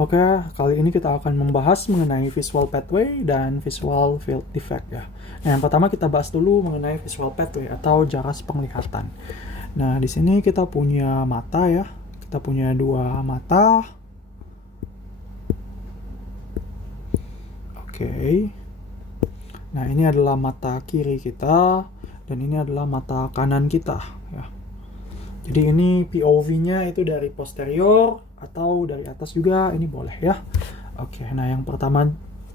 Oke, kali ini kita akan membahas mengenai visual pathway dan visual field defect ya. Nah, yang pertama kita bahas dulu mengenai visual pathway atau jaras penglihatan. Nah, di sini kita punya mata ya. Kita punya dua mata. Oke. Nah, ini adalah mata kiri kita dan ini adalah mata kanan kita ya. Jadi ini POV-nya itu dari posterior atau dari atas juga, ini boleh ya. Oke, nah yang pertama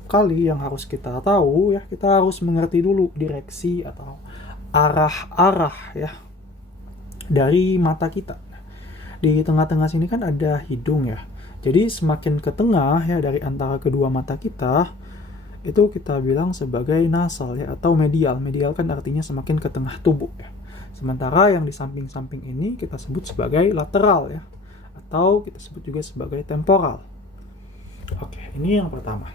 kali yang harus kita tahu ya, kita harus mengerti dulu direksi atau arah-arah ya dari mata kita. Di tengah-tengah sini kan ada hidung ya. Jadi semakin ke tengah ya dari antara kedua mata kita, itu kita bilang sebagai nasal ya atau medial. Medial kan artinya semakin ke tengah tubuh ya. Sementara yang di samping-samping ini kita sebut sebagai lateral ya, atau kita sebut juga sebagai temporal. Oke, ini yang pertama.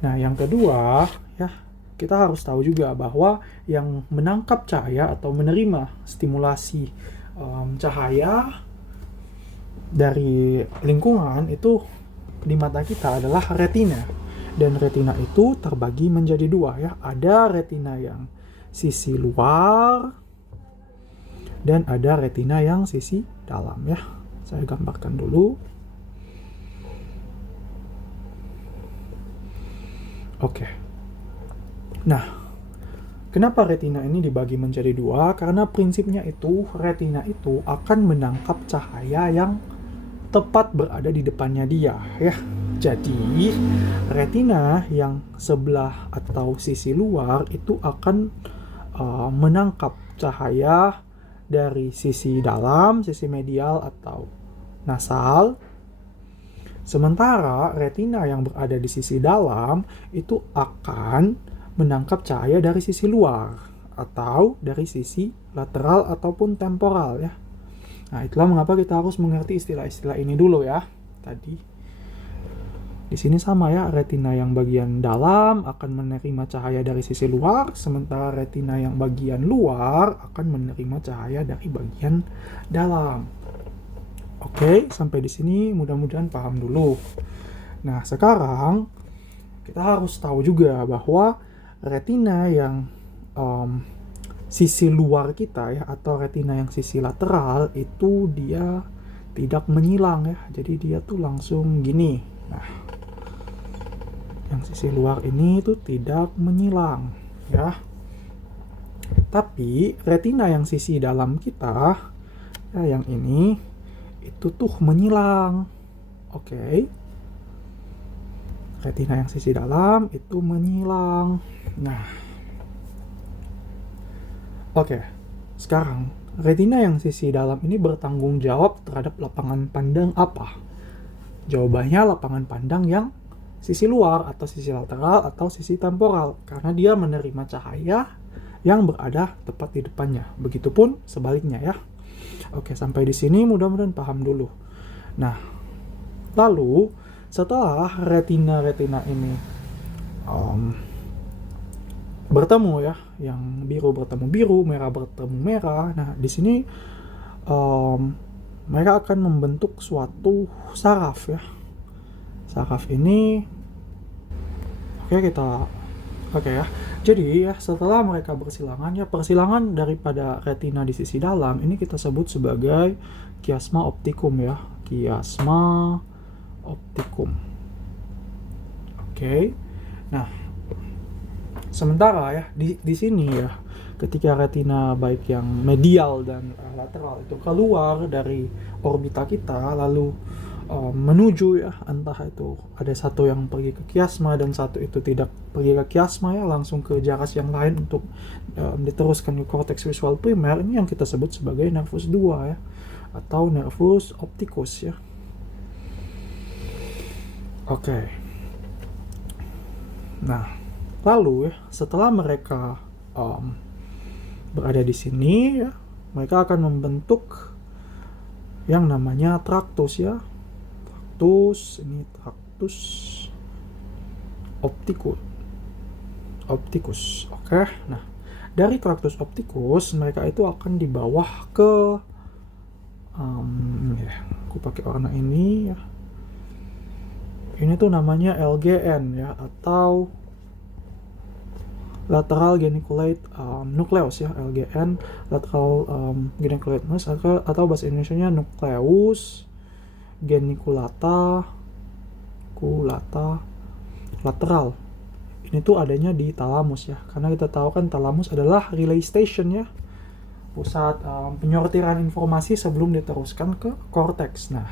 Nah, yang kedua ya, kita harus tahu juga bahwa yang menangkap cahaya atau menerima stimulasi cahaya dari lingkungan itu di mata kita adalah retina. Dan retina itu terbagi menjadi dua ya. Ada retina yang sisi luar dan ada retina yang sisi dalam ya. Saya gambarkan dulu. Oke. Nah, kenapa retina ini dibagi menjadi dua? Karena prinsipnya itu retina itu akan menangkap cahaya yang tepat berada di depannya dia ya. Jadi retina yang sebelah atau sisi luar itu akan menangkap cahaya dari sisi dalam, sisi medial atau nasal. Sementara retina yang berada di sisi dalam itu akan menangkap cahaya dari sisi luar atau dari sisi lateral ataupun temporal ya. Nah, itulah mengapa kita harus mengerti istilah-istilah ini dulu ya. Tadi di sini sama ya, retina yang bagian dalam akan menerima cahaya dari sisi luar, sementara retina yang bagian luar akan menerima cahaya dari bagian dalam. Oke, sampai di sini mudah-mudahan paham dulu. Nah, sekarang kita harus tahu juga bahwa retina yang sisi luar kita ya, atau retina yang sisi lateral itu dia tidak menyilang ya. Jadi dia tuh langsung gini. Nah, yang sisi luar ini tuh tidak menyilang ya. Tapi retina yang sisi dalam kita ya, yang ini itu tuh menyilang. Oke. Retina yang sisi dalam itu menyilang. Nah, oke. Sekarang retina yang sisi dalam ini bertanggung jawab terhadap lapangan pandang apa? Jawabannya lapangan pandang yang sisi luar atau sisi lateral atau sisi temporal, karena dia menerima cahaya yang berada tepat di depannya. Begitupun sebaliknya ya. Oke, sampai di sini mudah-mudahan paham dulu. Nah, lalu setelah retina-retina ini bertemu ya, yang biru bertemu biru, merah bertemu merah. Nah, di sini mereka akan membentuk suatu saraf ya. Saraf ini oke ya. Jadi ya, setelah mereka bersilangan ya, persilangan daripada retina di sisi dalam ini kita sebut sebagai kiasma optikum ya. Kiasma optikum. Oke. Nah, sementara ya di sini ya, ketika retina baik yang medial dan lateral itu keluar dari orbita kita lalu menuju ya, entah itu ada satu yang pergi ke kiasma dan satu itu tidak pergi ke kiasma ya, langsung ke jaras yang lain untuk diteruskan ke korteks visual primer. Ini yang kita sebut sebagai nervus 2 ya, atau nervus opticus ya. Oke. Nah, lalu ya, setelah mereka berada di sini ya, mereka akan membentuk yang namanya traktus ya. Ini traktus opticus. Oke. Nah, dari traktus opticus mereka itu akan dibawa ke aku pakai warna ini ya. Ini tuh namanya LGN ya, atau lateral geniculate nucleus ya, LGN, lateral geniculate nucleus, atau bahasa Indonesianya nucleus geniculata lateral. Ini tuh adanya di talamus ya, karena kita tahu kan talamus adalah relay station ya, pusat penyortiran informasi sebelum diteruskan ke korteks. Nah,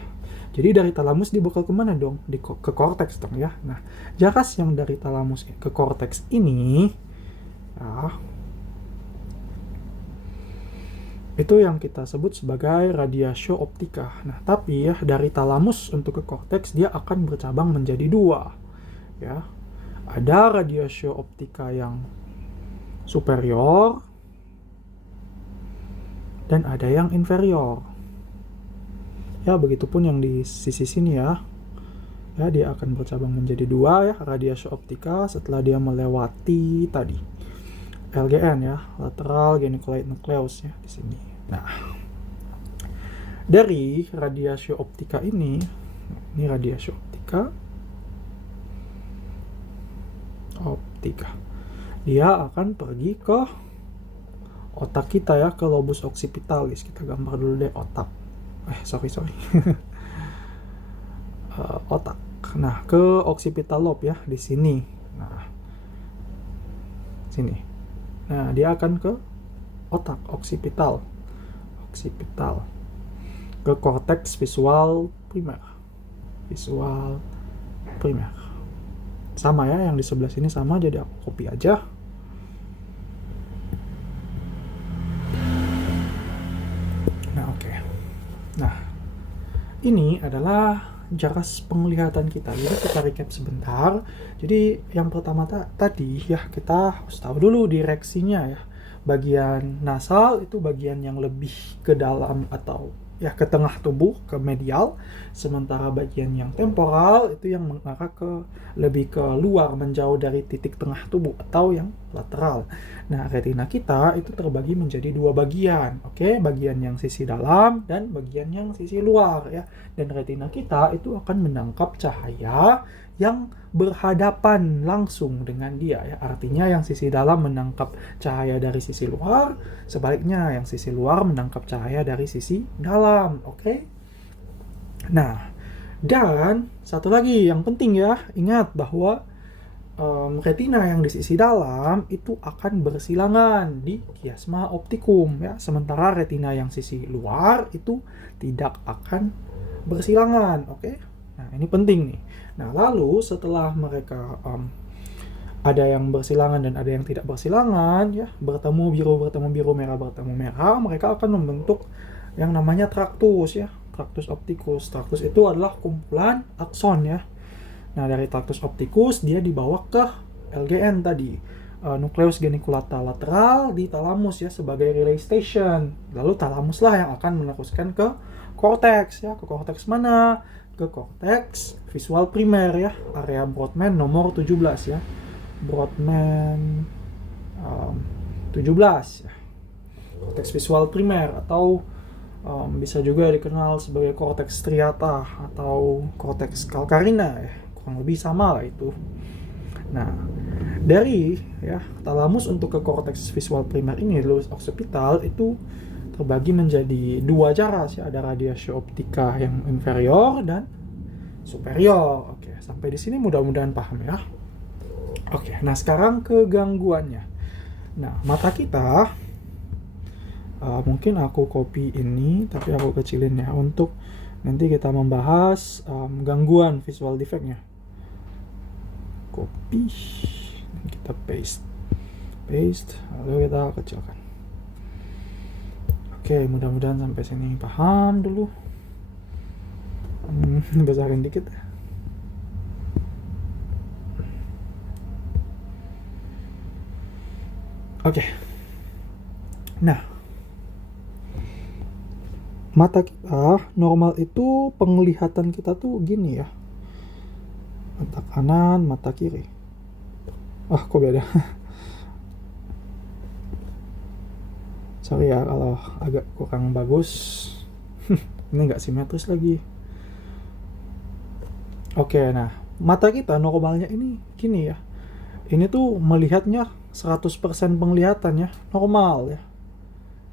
jadi dari talamus dia bakal kemana dong? Ke korteks dong ya. Nah, jarak yang dari talamus ke korteks ini ya, itu yang kita sebut sebagai radiatio optica. Nah, tapi ya dari talamus untuk ke korteks dia akan bercabang menjadi dua. Ya. Ada radiatio optica yang superior dan ada yang inferior. Ya, begitupun yang di sisi sini ya. Ya, dia akan bercabang menjadi dua ya, radiatio optica setelah dia melewati tadi LGN ya, lateral geniculate nucleus ya di sini. Nah, dari radiatio optica ini radiatio optica, dia akan pergi ke otak kita ya, ke lobus occipitalis. Kita gambar dulu deh otak. Sorry. Otak. Nah, ke occipital lobe ya di sini. Nah, sini. Nah, dia akan ke otak occipital. Ke korteks visual primer. Sama ya, yang di sebelah sini sama, jadi aku copy aja. Nah, oke. Nah, ini adalah jaras penglihatan kita. Jadi kita recap sebentar. Jadi yang pertama tadi ya, kita harus tahu dulu direksinya ya. Bagian nasal itu bagian yang lebih ke dalam atau ya ke tengah tubuh, ke medial, sementara bagian yang temporal itu yang mengarah ke lebih ke luar, menjauh dari titik tengah tubuh atau yang lateral. Nah, retina kita itu terbagi menjadi dua bagian, oke? Bagian yang sisi dalam dan bagian yang sisi luar ya. Dan retina kita itu akan menangkap cahaya yang berhadapan langsung dengan dia ya. Artinya yang sisi dalam menangkap cahaya dari sisi luar, sebaliknya yang sisi luar menangkap cahaya dari sisi dalam, oke? Nah, dan satu lagi yang penting ya, ingat bahwa retina yang di sisi dalam itu akan bersilangan di kiasma optikum ya, sementara retina yang sisi luar itu tidak akan bersilangan, oke? Nah, ini penting nih. Nah, lalu setelah mereka ada yang bersilangan dan ada yang tidak bersilangan ya, bertemu biru, merah, mereka akan membentuk yang namanya traktus ya, traktus opticus. Traktus itu adalah kumpulan akson ya. Nah, dari traktus opticus dia dibawa ke LGN tadi, nucleus geniculata lateral di talamus ya, sebagai relay station. Lalu talamus lah yang akan meneruskan ke korteks ya. Ke korteks mana? Ke korteks visual primer ya, area Brodmann nomor 17 ya. Brodmann 17 ya. Korteks visual primer, atau bisa juga dikenal sebagai korteks striata atau korteks calcarina ya, kurang lebih sama lah itu. Nah, dari ya talamus untuk ke korteks visual primer ini, lobus occipital itu terbagi menjadi dua jaras ya, ada radiatio optica yang inferior dan superior. Oke, sampai di sini mudah-mudahan paham ya. Oke, nah sekarang ke gangguannya. Nah, mata kita mungkin aku copy ini, tapi aku kecilin ya untuk nanti kita membahas gangguan visual defect-nya. Copy, kita paste, lalu kita kecilkan. Oke, mudah-mudahan sampai sini paham dulu. Besarin dikit. Oke. Nah, mata kita normal itu penglihatan kita tuh gini ya. Mata kanan, mata kiri. Kok beda? Sorry ya kalau agak kurang bagus. Ini nggak simetris lagi. Oke, nah mata kita normalnya ini gini ya. Ini tuh melihatnya 100% penglihatan ya, normal ya.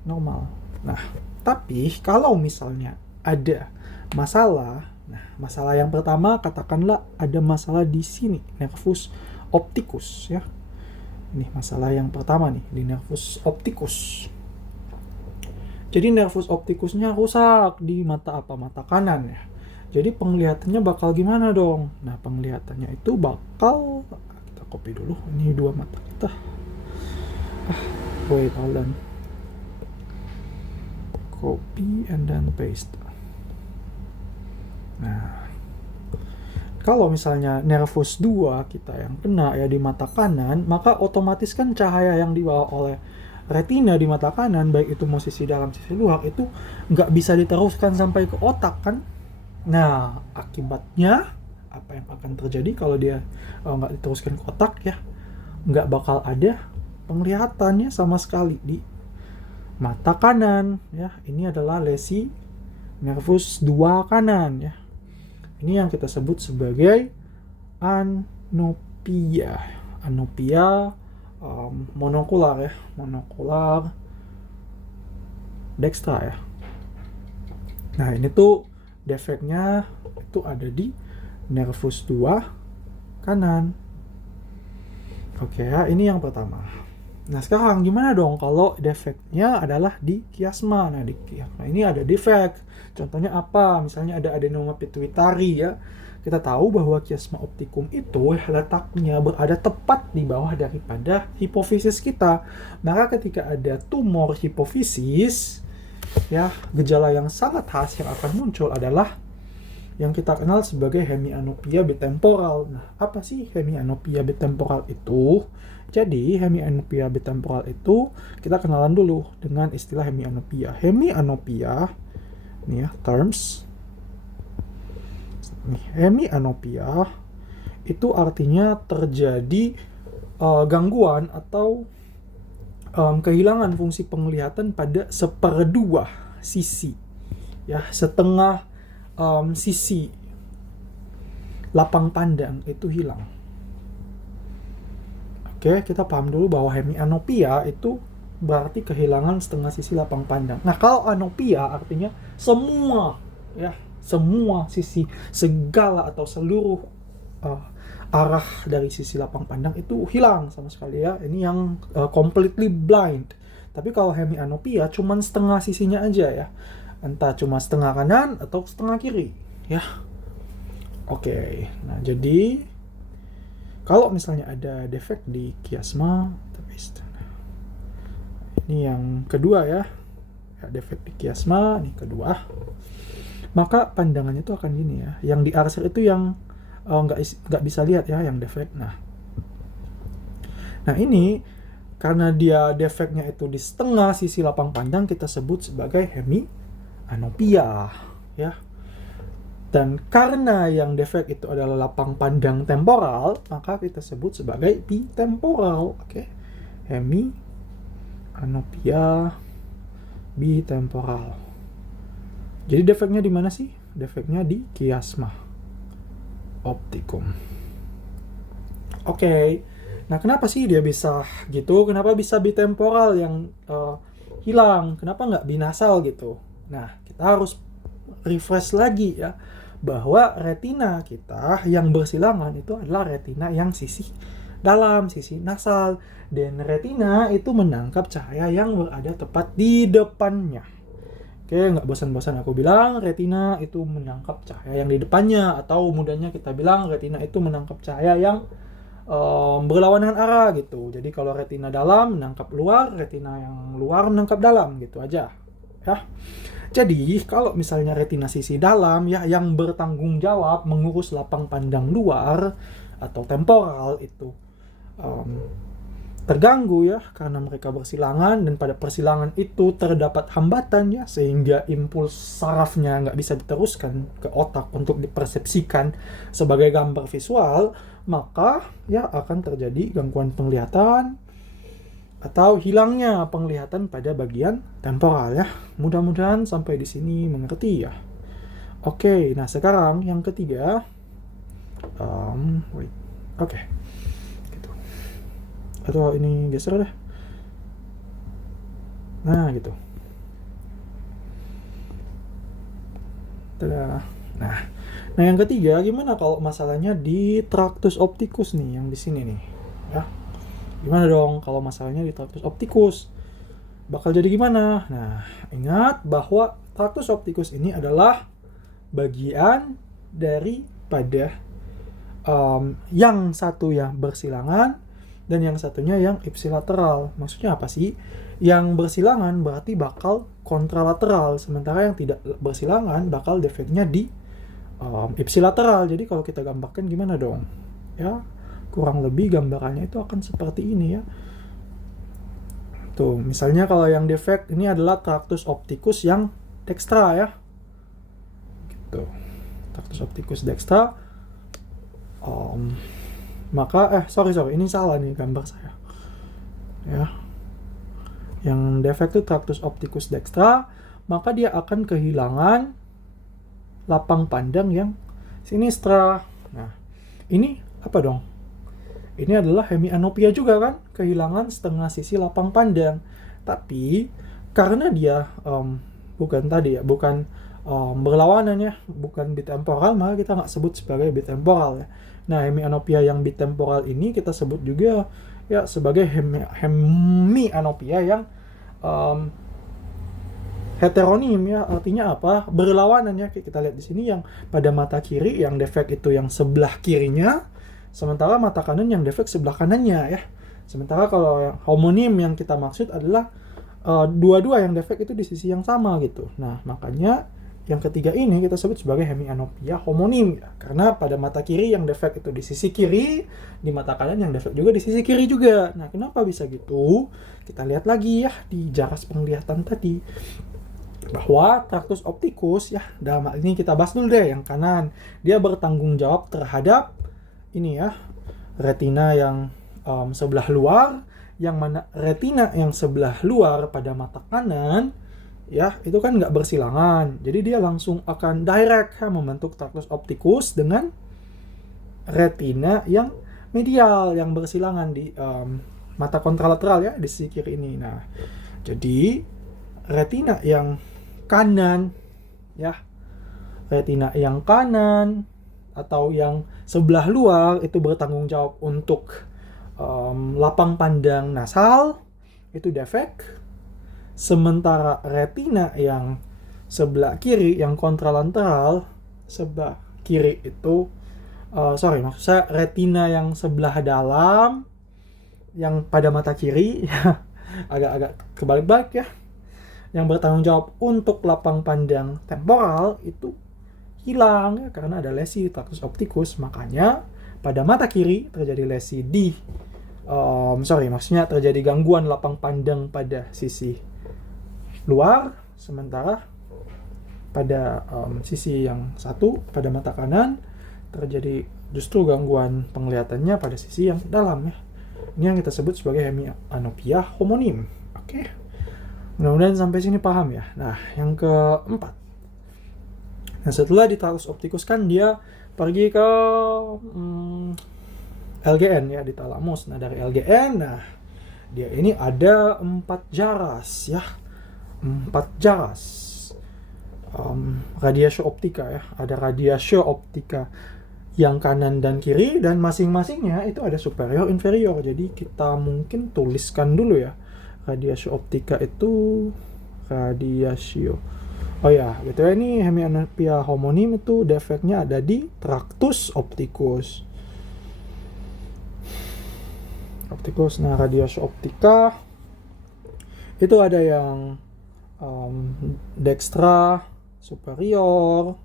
Normal. Nah, tapi kalau misalnya ada masalah, nah masalah yang pertama katakanlah ada masalah di sini, nervus opticus ya. Ini masalah yang pertama nih di nervus opticus. Jadi nervus opticusnya rusak di mata apa? Mata kanan ya. Jadi penglihatannya bakal gimana dong? Nah, penglihatannya itu bakal, kita copy dulu. Ini dua mata kita. Wait, hold on. Copy and then paste. Nah, kalau misalnya nervus 2 kita yang kena ya di mata kanan, maka otomatis kan cahaya yang dibawa oleh retina di mata kanan, baik itu mau sisi dalam sisi luar, itu nggak bisa diteruskan sampai ke otak kan. Nah, akibatnya apa yang akan terjadi kalau dia nggak diteruskan ke otak ya, nggak bakal ada penglihatannya sama sekali di mata kanan ya. Ini adalah lesi nervus 2 kanan ya. Ini yang kita sebut sebagai anopia. Anopia monokular ya, monokular dextra ya. Nah, ini tuh defeknya itu ada di nervus 2 kanan. Oke ya, ini yang pertama. Nah, sekarang gimana dong kalau defeknya adalah di kiasma? Nah, ini ada defek. Contohnya apa? Misalnya ada adenoma pituitari ya. Kita tahu bahwa kiasma optikum itu letaknya berada tepat di bawah daripada hipofisis kita. Maka ketika ada tumor hipofisis, ya, gejala yang sangat khas yang akan muncul adalah yang kita kenal sebagai hemianopia bitemporal. Nah, apa sih hemianopia bitemporal itu? Jadi, hemianopia bitemporal itu kita kenalan dulu dengan istilah hemianopia. Hemianopia, ini ya, terms. Hemianopia itu artinya terjadi gangguan atau kehilangan fungsi penglihatan pada seperdua sisi, ya, setengah sisi lapang pandang itu hilang. Oke, kita paham dulu bahwa hemianopia itu berarti kehilangan setengah sisi lapang pandang. Nah, kalau anopia artinya semua, ya, semua sisi, segala atau seluruh arah dari sisi lapang pandang itu hilang sama sekali ya. Ini yang completely blind. Tapi kalau hemianopia cuman setengah sisinya aja ya. Entah cuma setengah kanan atau setengah kiri ya. Oke. Nah, jadi kalau misalnya ada defek di kiasma, ini yang kedua ya, defek di kiasma, ini kedua, maka pandangannya itu akan gini ya. Yang di arsir itu yang nggak bisa lihat ya, yang defek. Nah, ini karena dia defeknya itu di setengah sisi lapang pandang, kita sebut sebagai hemianopia ya. Dan karena yang defek itu adalah lapang pandang temporal, maka kita sebut sebagai bitemporal. Oke. Hemianopia bitemporal. Jadi defeknya di mana sih? Defeknya di kiasma optikum. Oke. Nah, kenapa sih dia bisa gitu? Kenapa bisa bitemporal yang hilang? Kenapa nggak binasal gitu? Nah, kita harus refresh lagi ya, bahwa retina kita yang bersilangan itu adalah retina yang sisi dalam, sisi nasal. Dan retina itu menangkap cahaya yang berada tepat di depannya. Oke, nggak bosan-bosan aku bilang retina itu menangkap cahaya yang di depannya, atau mudahnya kita bilang retina itu menangkap cahaya yang berlawanan arah gitu. Jadi kalau retina dalam menangkap luar, retina yang luar menangkap dalam gitu aja ya. Jadi kalau misalnya retina sisi dalam ya yang bertanggung jawab mengurus lapang pandang luar atau temporal itu terganggu ya, karena mereka bersilangan, dan pada persilangan itu terdapat hambatan ya, sehingga impuls sarafnya nggak bisa diteruskan ke otak untuk dipersepsikan sebagai gambar visual, maka ya akan terjadi gangguan penglihatan atau hilangnya penglihatan pada bagian temporal ya. Mudah-mudahan sampai di sini mengerti ya. Oke, nah sekarang yang ketiga Wait, oke, gitu. Atau ini geser deh. Nah, gitu. Tada. Nah, yang ketiga, gimana kalau masalahnya di tractus opticus nih, yang di sini nih, ya? Gimana dong kalau masalahnya di tractus opticus? Bakal jadi gimana? Nah, ingat bahwa tractus opticus ini adalah bagian daripada yang satu yang bersilangan dan yang satunya yang ipsilateral. Maksudnya apa sih? Yang bersilangan berarti bakal kontralateral, sementara yang tidak bersilangan bakal defeknya di ipsilateral. Jadi kalau kita gambarkan gimana dong? Ya, kurang lebih gambarannya itu akan seperti ini ya. Tuh, misalnya kalau yang defek ini adalah tractus opticus yang dextra ya. Gitu. Tractus opticus dextra. Maka sorry, ini salah nih gambar saya. Ya. Yang defek itu tractus opticus dextra, maka dia akan kehilangan lapang pandang yang sinistra. Nah, ini apa dong? Ini adalah hemianopia juga kan, kehilangan setengah sisi lapang pandang. Tapi karena dia bukan berlawanan ya, bukan bitemporal, maka kita nggak sebut sebagai bitemporal ya. Nah, hemianopia yang bitemporal ini kita sebut juga ya sebagai hemianopia yang heteronim ya. Artinya apa? Berlawanan ya. Kita lihat di sini yang pada mata kiri yang defek itu yang sebelah kirinya, sementara mata kanan yang defek sebelah kanannya ya. Sementara kalau yang homonim yang kita maksud adalah dua-dua yang defek itu di sisi yang sama gitu. Nah, makanya yang ketiga ini kita sebut sebagai hemianopia homonim ya. Karena pada mata kiri yang defek itu di sisi kiri, di mata kanan yang defek juga di sisi kiri juga. Nah, kenapa bisa gitu? Kita lihat lagi ya di jaras penglihatan tadi. Bahwa tractus opticus ya, dalam hal ini kita bahas dulu deh yang kanan. Dia bertanggung jawab terhadap ini ya, retina yang sebelah luar, yang mana retina yang sebelah luar pada mata kanan ya itu kan nggak bersilangan, jadi dia langsung akan direct ya, membentuk tractus opticus dengan retina yang medial yang bersilangan di mata kontralateral ya di sisi kiri ini. Nah, jadi retina yang kanan ya, retina yang kanan atau yang sebelah luar itu bertanggung jawab untuk lapang pandang nasal itu defek. Sementara retina yang sebelah kiri, yang kontralateral, sebelah kiri itu, maksud saya retina yang sebelah dalam, yang pada mata kiri, agak kebalik-balik ya, yang bertanggung jawab untuk lapang pandang temporal itu hilang ya, karena ada lesi tractus opticus. Makanya pada mata kiri terjadi lesi di, maksudnya terjadi gangguan lapang pandang pada sisi luar, sementara pada sisi yang satu pada mata kanan terjadi justru gangguan penglihatannya pada sisi yang dalam ya. Ini yang kita sebut sebagai hemianopia homonim. Oke. Mudah-mudahan sampai sini paham ya. Nah, yang keempat. Nah, setelah di tractus opticus kan dia pergi ke LGN ya, di talamus. Nah, dari LGN, nah dia ini ada 4 jaras ya. 4 jaras radiasio optika ya, ada radiasio optika yang kanan dan kiri, dan masing-masingnya itu ada superior inferior. Jadi kita mungkin tuliskan dulu ya, radiasio optika itu radiasio, oh ya gitu ya, ini hemianopia homonim itu defeknya ada di tractus opticus. Nah, radiasio optika itu ada yang dextra superior,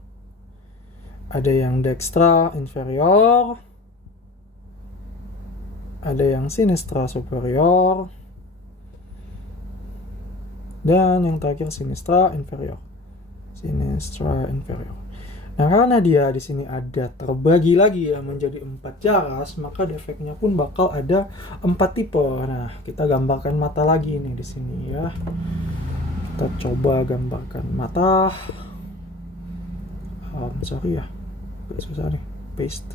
ada yang dextra inferior, ada yang sinistra superior, dan yang terakhir sinistra inferior. Nah, karena dia di sini ada terbagi lagi ya menjadi 4 jaras, maka defeknya pun bakal ada 4 tipe. Nah, kita gambarkan mata lagi nih di sini ya. Kita coba gambarkan mata. Sorry ya, agak susah nih. Paste.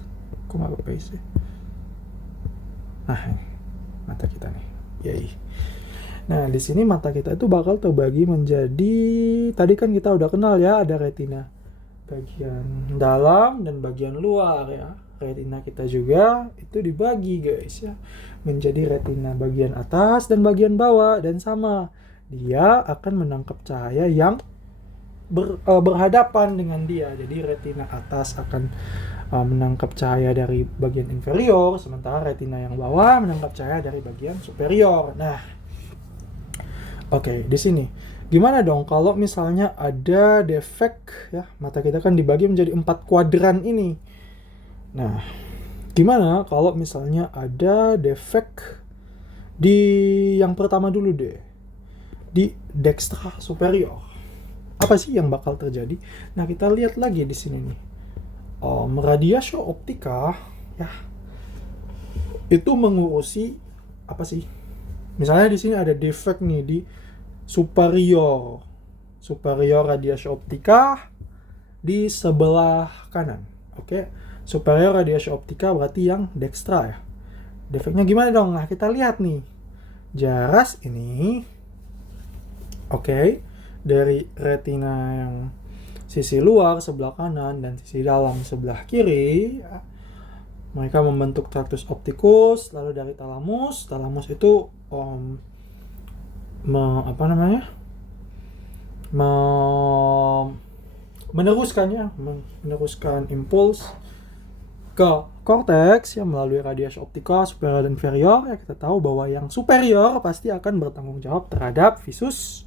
Kok nggak ke-paste sih? Nah, ini mata kita nih. Yay. Nah, di sini mata kita itu bakal terbagi menjadi, tadi kan kita udah kenal ya, ada retina bagian dalam dan bagian luar ya. Retina kita juga itu dibagi guys ya, menjadi retina bagian atas dan bagian bawah, dan sama, dia akan menangkap cahaya yang berhadapan dengan dia. Jadi retina atas akan menangkap cahaya dari bagian inferior, sementara retina yang bawah menangkap cahaya dari bagian superior. Nah, oke, di sini gimana dong kalau misalnya ada defek ya, mata kita kan dibagi menjadi 4 kuadran ini. Nah, gimana kalau misalnya ada defek di yang pertama dulu deh, di dextra superior? Apa sih yang bakal terjadi? Nah, kita lihat lagi di sini nih. Radiasi optika ya, itu mengurusi apa sih? Misalnya di sini ada defek nih di superior radiasi optika di sebelah kanan. Oke, superior radiasi optika berarti yang dextra ya. Defeknya gimana dong? Nah, kita lihat nih. Jaras ini, oke, dari retina yang sisi luar sebelah kanan dan sisi dalam sebelah kiri ya, mereka membentuk tractus opticus. Lalu dari talamus itu meneruskan impuls ke korteks yang melalui radiasi optika superior dan inferior ya. Kita tahu bahwa yang superior pasti akan bertanggung jawab terhadap visus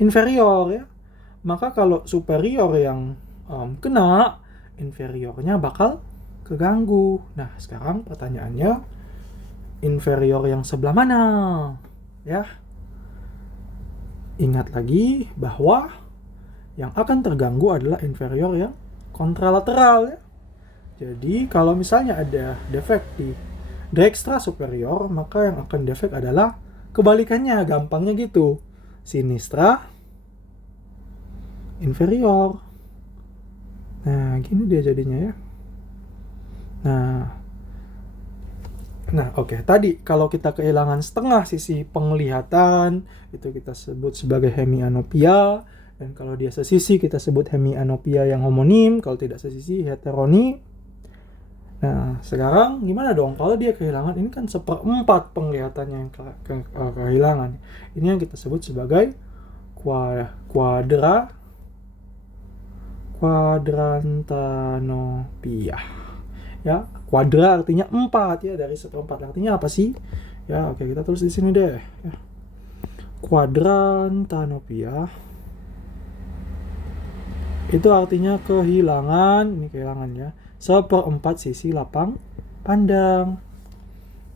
inferior ya. Maka kalau superior yang kena, inferiornya bakal keganggu. Nah, sekarang pertanyaannya, inferior yang sebelah mana ya? Ingat lagi bahwa yang akan terganggu adalah inferior yang kontralateral ya. Jadi kalau misalnya ada defek di dextra superior, maka yang akan defek adalah kebalikannya, gampangnya gitu, sinistra inferior. Nah, gini dia jadinya ya. Nah, oke. Tadi kalau kita kehilangan setengah sisi penglihatan, itu kita sebut sebagai hemianopia. Dan kalau dia sesisi, kita sebut hemianopia yang homonim. Kalau tidak sesisi, heteronim. Nah, sekarang gimana dong kalau dia kehilangan? Ini kan 1/4 penglihatannya yang kehilangan. Ini yang kita sebut sebagai quadrantanopia. Ya, kuadra artinya 4 ya, dari 1/4. Artinya apa sih? Ya, oke, kita tulis di sini deh. Ya. Quadrantanopia itu artinya kehilangan, ini kehilangan ya, 1/4 sisi lapang pandang.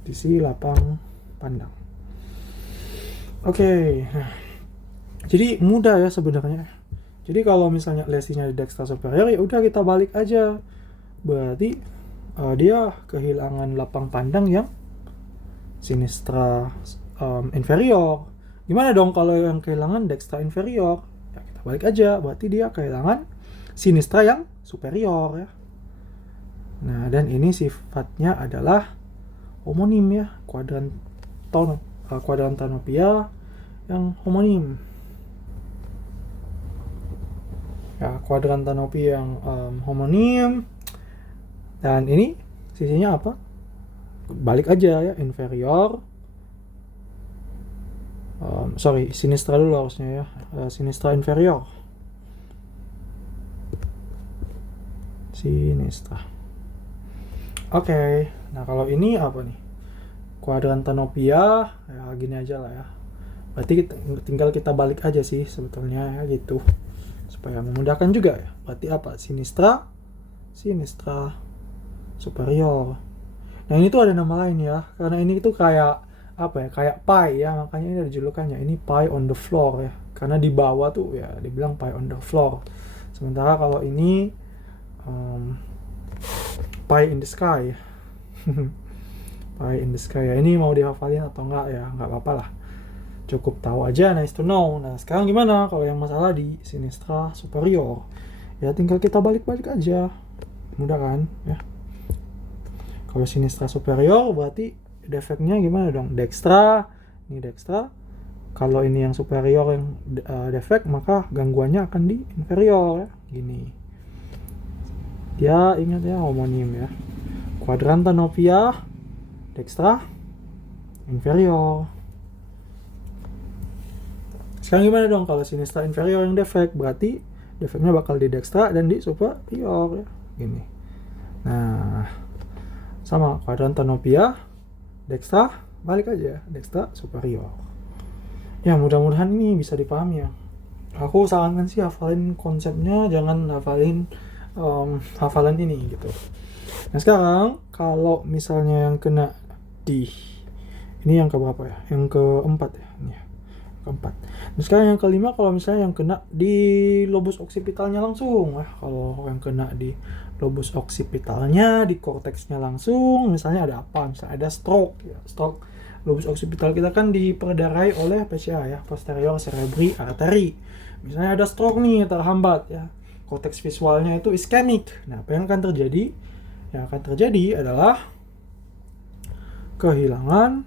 Sisi lapang pandang. Oke. Nah, jadi mudah ya sebenarnya. Jadi kalau misalnya lesinya di dextra superior, ya udah kita balik aja. Berarti dia kehilangan lapang pandang yang sinistra inferior. Gimana dong kalau yang kehilangan dextra inferior? Ya kita balik aja, berarti dia kehilangan sinistra yang superior ya. Nah, dan ini sifatnya adalah homonim ya, quadrantanopia yang homonim. Ya, quadrantanopia yang homonim. Dan ini sisinya apa? Balik aja ya, inferior. Sinistra dulu harusnya ya. Sinistra inferior. Sinistra. Oke. Nah, kalau ini apa nih? Quadrantanopia. Ya, gini aja lah ya. Berarti tinggal kita balik aja sih sebetulnya ya, gitu. Supaya memudahkan juga ya. Berarti apa? Sinistra superior. Nah, ini tuh ada nama lain ya, karena ini tuh kayak apa ya, kayak pie ya, makanya ini ada julukannya, ini pie on the floor ya, karena di bawah tuh ya dibilang pie on the floor. Sementara kalau ini pie in the sky. Pie in the sky ya, ini mau dihafalin atau enggak ya, nggak apa-apa lah, cukup tahu aja, nice to know. Nah, sekarang gimana kalau yang masalah di sinistra superior? Ya tinggal kita balik-balik aja, mudah kan ya. Kalau sinistra superior berarti defeknya gimana dong? Dextra, ini dextra. Kalau ini yang superior yang defek, maka gangguannya akan di inferior ya. Gini. Ya ingat ya homonim ya. Quadrata novia dextra inferior. Sekarang gimana dong kalau sinistra inferior yang defek? Berarti defeknya bakal di dextra dan di superior ya. Gini. Nah, sama quadrata novia dextra, balik aja dextra superior. Ya mudah-mudahan ini bisa dipahami ya. Aku sarankan sih hafalin konsepnya, jangan hafalin hafalan ini gitu. Nah sekarang kalau misalnya yang kena di ini yang keberapa ya? Yang keempat ya. Ini ya, keempat. Nah sekarang yang kelima, kalau misalnya yang kena di lobus oksipitalnya langsung. Kalau yang kena di lobus oksipitalnya, di korteksnya langsung, misalnya ada apa? Misalnya ada stroke ya. Stroke lobus oksipital kita kan diperdarai oleh PCA ya, posterior cerebri artery. Misalnya ada stroke nih, terhambat ya, korteks visualnya itu iskemik. Nah, apa yang akan terjadi? Yang akan terjadi adalah kehilangan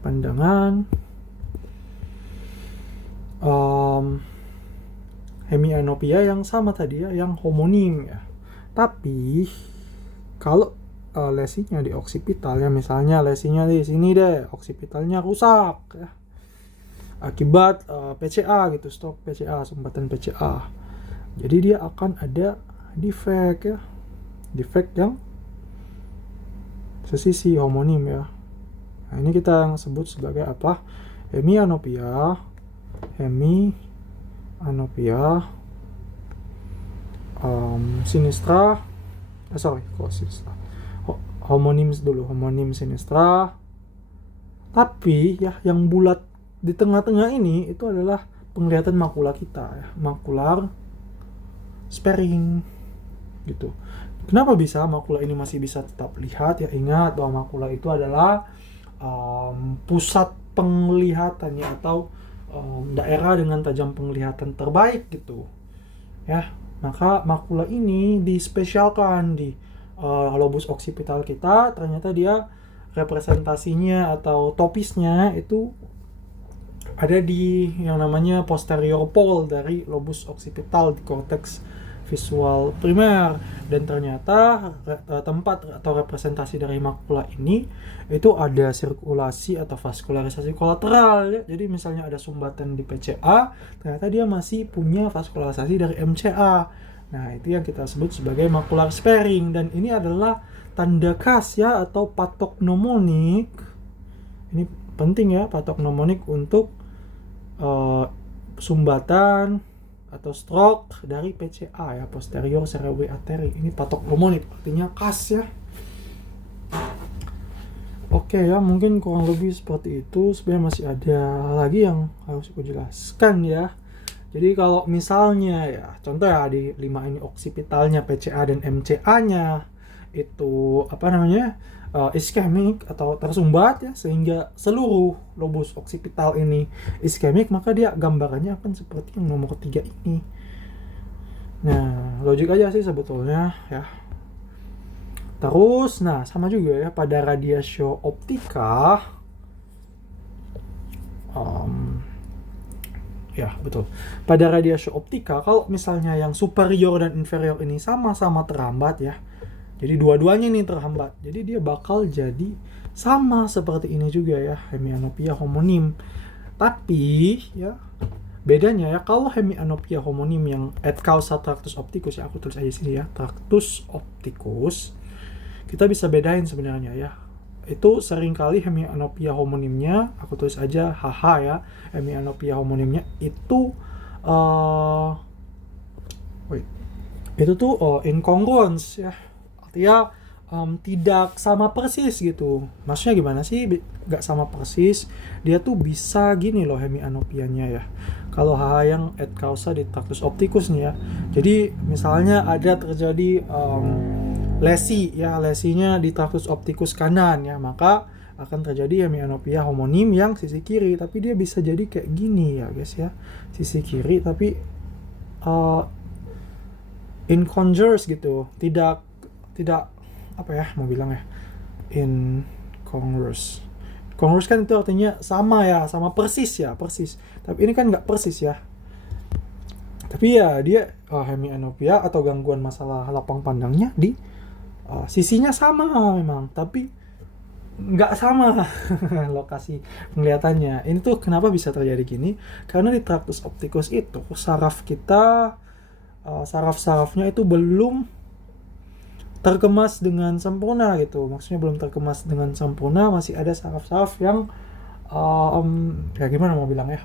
pandangan, hemianopia yang sama tadi ya, yang homonim ya. Tapi kalau lesinya di oksipital ya, misalnya lesinya di sini deh, oksipitalnya rusak ya, akibat PCA gitu, stroke PCA, sumbatan PCA. Jadi dia akan ada defek ya, defek yang sesisi homonim ya. Nah ini kita yang sebut sebagai apa? Hemianopia sinistra. Homonim dulu, homonim sinistra. Tapi ya yang bulat di tengah-tengah ini itu adalah penglihatan makula kita ya, makular sparing gitu. Kenapa bisa makula ini masih bisa tetap lihat ya? Ingat bahwa makula itu adalah pusat penglihatannya atau daerah dengan tajam penglihatan terbaik gitu ya. Maka makula ini dispesialkan di lobus oksipital kita. Ternyata dia representasinya atau topisnya itu ada di yang namanya posterior pole dari lobus oksipital di korteks visual primer. Dan ternyata tempat atau representasi dari makula ini itu ada sirkulasi atau vaskularisasi kolateral ya. Jadi misalnya ada sumbatan di PCA, ternyata dia masih punya vaskularisasi dari MCA. Nah itu yang kita sebut sebagai makular sparing, dan ini adalah tanda khas ya, atau patok mnemonik. Ini penting ya, patok mnemonik untuk sumbatan atau stroke dari PCA ya, posterior cerebri artery. Ini patok mnemonik, artinya khas ya. Oke ya, mungkin kurang lebih seperti itu. Sebenarnya masih ada lagi yang harus aku jelaskan ya. Jadi kalau misalnya ya, contoh ya di 5 ini oksipitalnya, PCA dan MCA-nya itu apa namanya? Iskemik atau tersumbat ya, sehingga seluruh lobus oksipital ini iskemik, maka dia gambarannya akan seperti yang nomor 3 ini. Nah, logik aja sih sebetulnya ya. Terus, nah sama juga ya pada radiatio optica. Ya betul. Pada radiatio optica, kalau misalnya yang superior dan inferior ini sama-sama terhambat ya, jadi dua-duanya ini terhambat, jadi dia bakal jadi sama seperti ini juga ya, hemianopia homonim. Tapi ya bedanya ya, kalau hemianopia homonim yang et causa tractus opticus ya, aku tulis aja sini ya, tractus opticus, kita bisa bedain sebenarnya ya. Itu seringkali hemianopia homonimnya, aku tulis aja HH ya, hemianopia homonimnya itu itu tuh incongruence ya, artinya tidak sama persis gitu. Maksudnya gimana sih gak sama persis? Dia tuh bisa gini loh hemianopianya ya, kalau HH yang et causa di tractus opticus nih ya. Jadi misalnya ada terjadi lesi ya, lesinya di tractus opticus kanan ya, maka akan terjadi hemianopia homonim yang sisi kiri. Tapi dia bisa jadi kayak gini ya guys ya, sisi kiri tapi incongruous gitu, tidak apa ya mau bilang ya, incongruous. Congruous kan itu artinya sama ya, sama persis ya, persis. Tapi ini kan nggak persis ya. Tapi ya dia hemianopia atau gangguan masalah lapang pandangnya di sisinya sama memang, tapi nggak sama lokasi penglihatannya. Ini tuh kenapa bisa terjadi gini? Karena di traktus optikus itu saraf kita, saraf-sarafnya itu belum terkemas dengan sempurna gitu. Maksudnya belum terkemas dengan sempurna, masih ada saraf-saraf yang ya gimana mau bilang ya.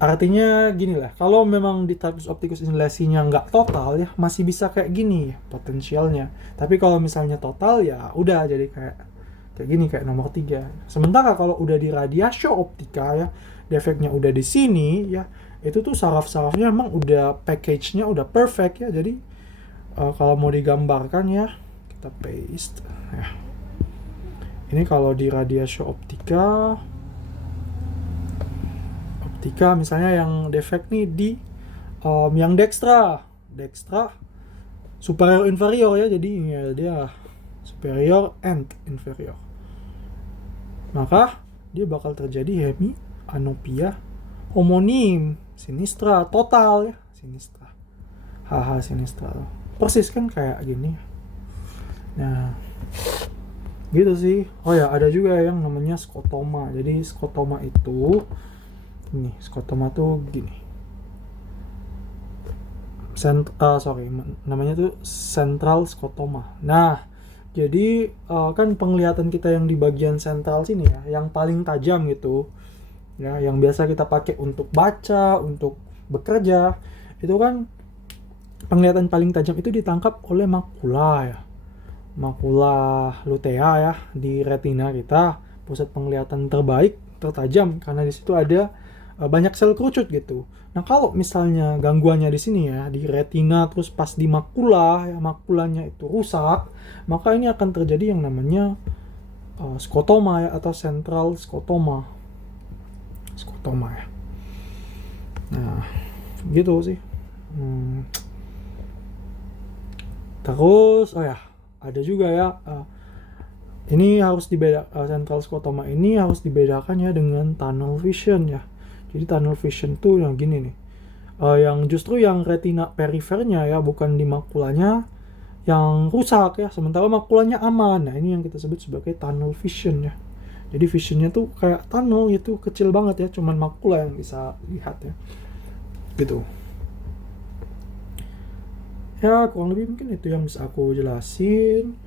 Artinya gini lah, kalau memang di traktus optikus ini lesinya nggak total ya, masih bisa kayak gini ya potensialnya. Tapi kalau misalnya total ya udah jadi kayak gini, kayak nomor 3. Sementara kalau udah di radiasio optika ya, defeknya udah di sini ya, itu tuh saraf-sarafnya emang udah package-nya udah perfect ya. Jadi kalau mau digambarkan ya, kita paste ya. Ini kalau di radiasio optika misalnya yang defek nih di yang dextra superior inferior ya, jadi ya, dia superior and inferior, maka dia bakal terjadi hemianopia homonim sinistra total ya, sinistra sinistra persis kan kayak gini. Nah gitu sih. Oh ya, ada juga yang namanya skotoma. Jadi skotoma itu ini, skotoma tuh gini. Namanya tuh central skotoma. Nah, jadi kan penglihatan kita yang di bagian sentral sini ya, yang paling tajam gitu. Ya, yang biasa kita pakai untuk baca, untuk bekerja, itu kan penglihatan paling tajam itu ditangkap oleh makula ya. Makula lutea ya di retina kita, pusat penglihatan terbaik, tertajam, karena di situ ada banyak sel kerucut gitu. Nah, kalau misalnya gangguannya di sini ya, di retina terus pas di makula ya, makulanya itu rusak, maka ini akan terjadi yang namanya skotoma ya, atau central skotoma. Skotoma ya. Nah, gitu sih. Terus ada juga ya, ini harus dibedakan, central skotoma ini harus dibedakan ya dengan tunnel vision ya. Jadi tunnel vision tuh yang gini nih, yang justru yang retina perifernya ya, bukan di makulanya yang rusak ya, sementara makulanya aman. Nah, ini yang kita sebut sebagai tunnel vision ya. Jadi visionnya tuh kayak tunnel gitu, kecil banget ya, cuman makula yang bisa lihat ya, gitu. Ya kurang lebih mungkin itu yang bisa aku jelasin.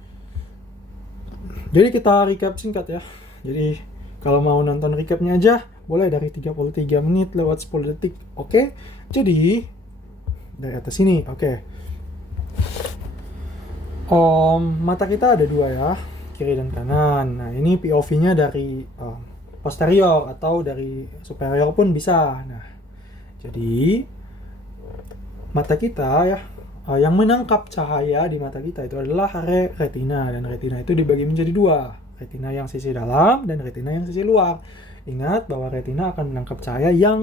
Jadi kita recap singkat ya. Jadi kalau mau nonton recapnya aja, boleh dari 33 menit lewat 10 detik. Oke. Jadi dari atas sini, oke. Mata kita ada dua ya, kiri dan kanan. Nah, ini POV-nya dari posterior atau dari superior pun bisa. Nah, jadi mata kita ya, yang menangkap cahaya di mata kita itu adalah retina, dan retina itu dibagi menjadi dua, retina yang sisi dalam dan retina yang sisi luar. Ingat bahwa retina akan menangkap cahaya yang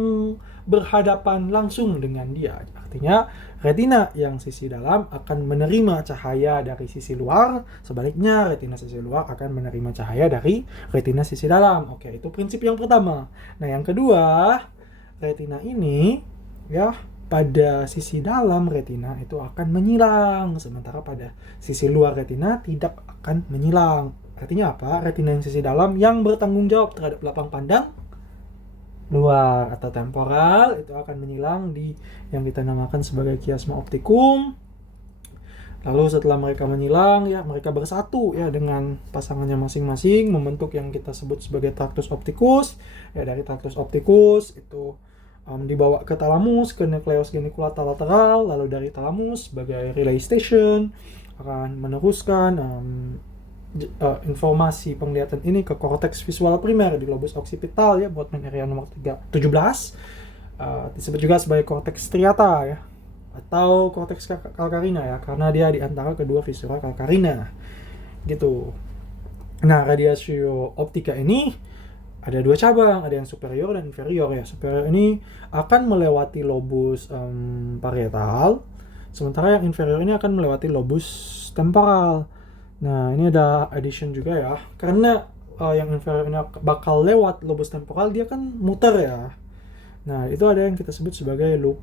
berhadapan langsung dengan dia. Artinya retina yang sisi dalam akan menerima cahaya dari sisi luar, sebaliknya retina sisi luar akan menerima cahaya dari retina sisi dalam. Oke, itu prinsip yang pertama. Nah, yang kedua, retina ini ya, pada sisi dalam retina itu akan menyilang, sementara pada sisi luar retina tidak akan menyilang. Artinya apa? Retina yang sisi dalam yang bertanggung jawab terhadap lapang pandang luar atau temporal itu akan menyilang di yang kita namakan sebagai kiasma optikum. Lalu setelah mereka menyilang ya, mereka bersatu ya dengan pasangannya masing-masing membentuk yang kita sebut sebagai traktus optikus. Ya, dari traktus optikus itu dibawa ke talamus, ke nucleus geniculata lateral, lalu dari talamus sebagai relay station akan meneruskan informasi penglihatan ini ke korteks visual primer di lobus occipital ya, Brodmann area nomor 17, disebut juga sebagai korteks striata ya, atau korteks calcarina ya, karena dia di antara kedua visura calcarina gitu. Nah, radiasio optika ini ada dua cabang, ada yang superior dan inferior ya. Superior ini akan melewati lobus parietal, Sementara yang inferior ini akan melewati lobus temporal. Nah, ini ada addition juga ya. Karena yang inferior ini bakal lewat lobus temporal, dia kan muter ya. Nah, itu ada yang kita sebut sebagai loop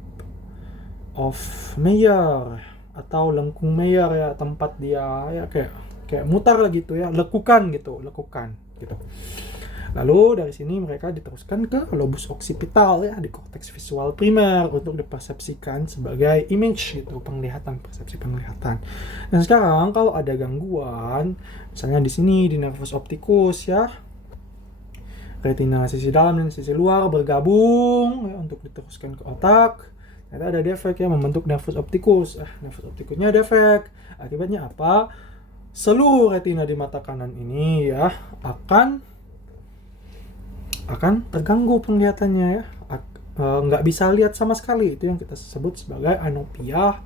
of Meyer atau lengkung Meyer ya, tempat dia ya kayak mutar gitu ya, lekukan gitu. Lalu dari sini mereka diteruskan ke lobus occipital ya, di korteks visual primer untuk dipersepsikan sebagai image gitu, persepsi penglihatan. Dan sekarang kalau ada gangguan, misalnya di sini di nervus opticus ya, retina sisi dalam dan sisi luar bergabung ya, untuk diteruskan ke otak. Ternyata ada defek ya, membentuk nervus opticus. Nervus opticusnya defek. Akibatnya apa? Seluruh retina di mata kanan ini ya akan terganggu penglihatannya ya, nggak bisa lihat sama sekali. Itu yang kita sebut sebagai anopia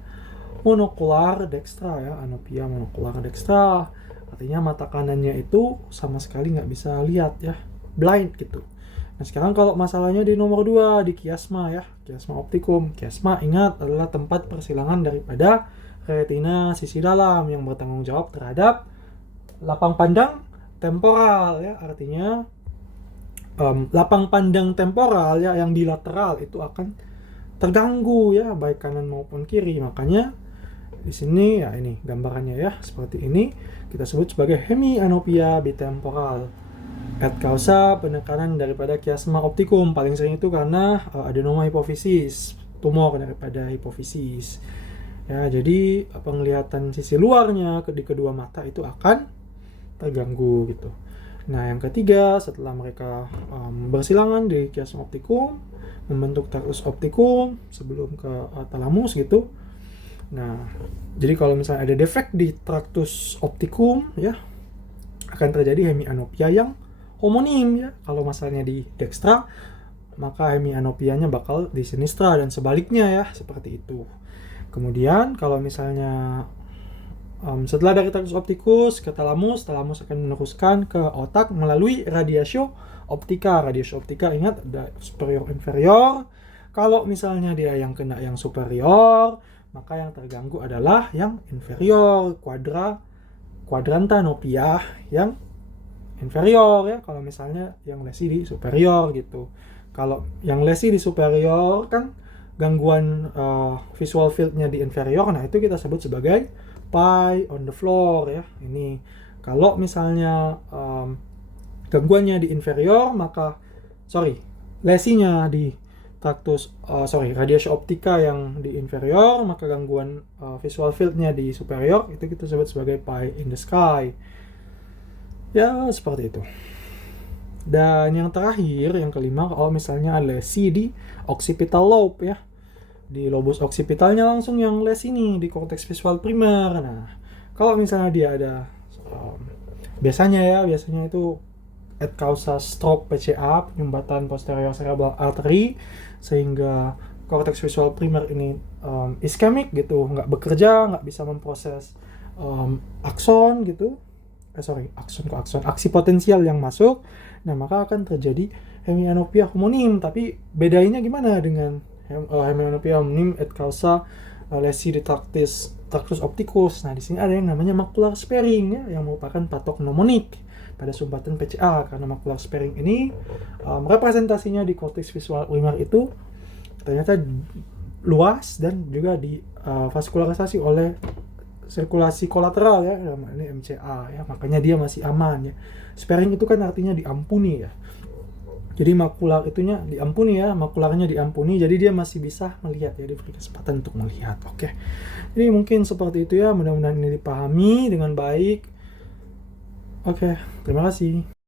monokular dextra ya, anopia monokular dextra. Artinya mata kanannya itu sama sekali nggak bisa lihat ya, blind gitu. Nah sekarang kalau masalahnya di nomor 2, di kiasma ya, kiasma optikum. Kiasma ingat adalah tempat persilangan daripada retina sisi dalam yang bertanggung jawab terhadap lapang pandang temporal ya, artinya lapang pandang temporal ya yang bilateral itu akan terganggu ya, baik kanan maupun kiri. Makanya di sini ya, ini gambarannya ya seperti ini, kita sebut sebagai hemianopia bitemporal. Et causa penekanan daripada kiasma optikum paling sering itu karena adenoma hipofisis, tumor daripada hipofisis. Ya, jadi penglihatan sisi luarnya di kedua mata itu akan terganggu gitu. Nah, yang ketiga, setelah mereka bersilangan di kiasma optikum, membentuk tractus optikum sebelum ke thalamus gitu. Nah, jadi kalau misalnya ada defek di tractus optikum ya, akan terjadi hemianopia yang homonim ya. Kalau masalahnya di dextra, maka hemianopianya bakal di sinistra dan sebaliknya ya, seperti itu. Kemudian kalau misalnya setelah dari tractus opticus ke thalamus akan meneruskan ke otak melalui radiatio optica. Radiatio optica ingat ada superior inferior. Kalau misalnya dia yang kena yang superior, maka yang terganggu adalah yang inferior, quadrantanopia yang inferior ya. Kalau misalnya yang lesi di superior gitu. Kalau yang lesi di superior kan gangguan visual field-nya di inferior, nah itu kita sebut sebagai pie on the floor ya. Ini kalau misalnya gangguannya di inferior, maka lesinya di tractus radiatio optica yang di inferior, maka gangguan visual field-nya di superior itu kita sebut sebagai pie in the sky. Ya, seperti itu. Dan yang terakhir, yang kelima, kalau misalnya lesi di occipital lobe ya, di lobus occipitalnya langsung yang les ini di korteks visual primer. Nah, kalau misalnya dia ada biasanya itu et causa stroke PCA, penyumbatan posterior cerebral artery, sehingga korteks visual primer ini ischemic gitu, nggak bekerja, nggak bisa memproses akson gitu. Aksi potensial yang masuk. Nah, maka akan terjadi hemianopia homonim. Tapi bedanya gimana dengan hemianopia homonim et causa lesi di tractus opticus? Nah, di sini ada yang namanya macular sparing ya, yang merupakan patok mnemonik pada sumbatan PCA, karena macular sparing ini representasinya di korteks visual primer itu ternyata luas dan juga divaskularisasi oleh sirkulasi kolateral ya, ini MCA ya, makanya dia masih aman ya. Sparing itu kan artinya diampuni ya. Jadi makular itunya diampuni ya, makularnya diampuni, jadi dia masih bisa melihat ya, diberi kesempatan untuk melihat. Oke. Jadi mungkin seperti itu ya, mudah-mudahan ini dipahami dengan baik. Oke, terima kasih.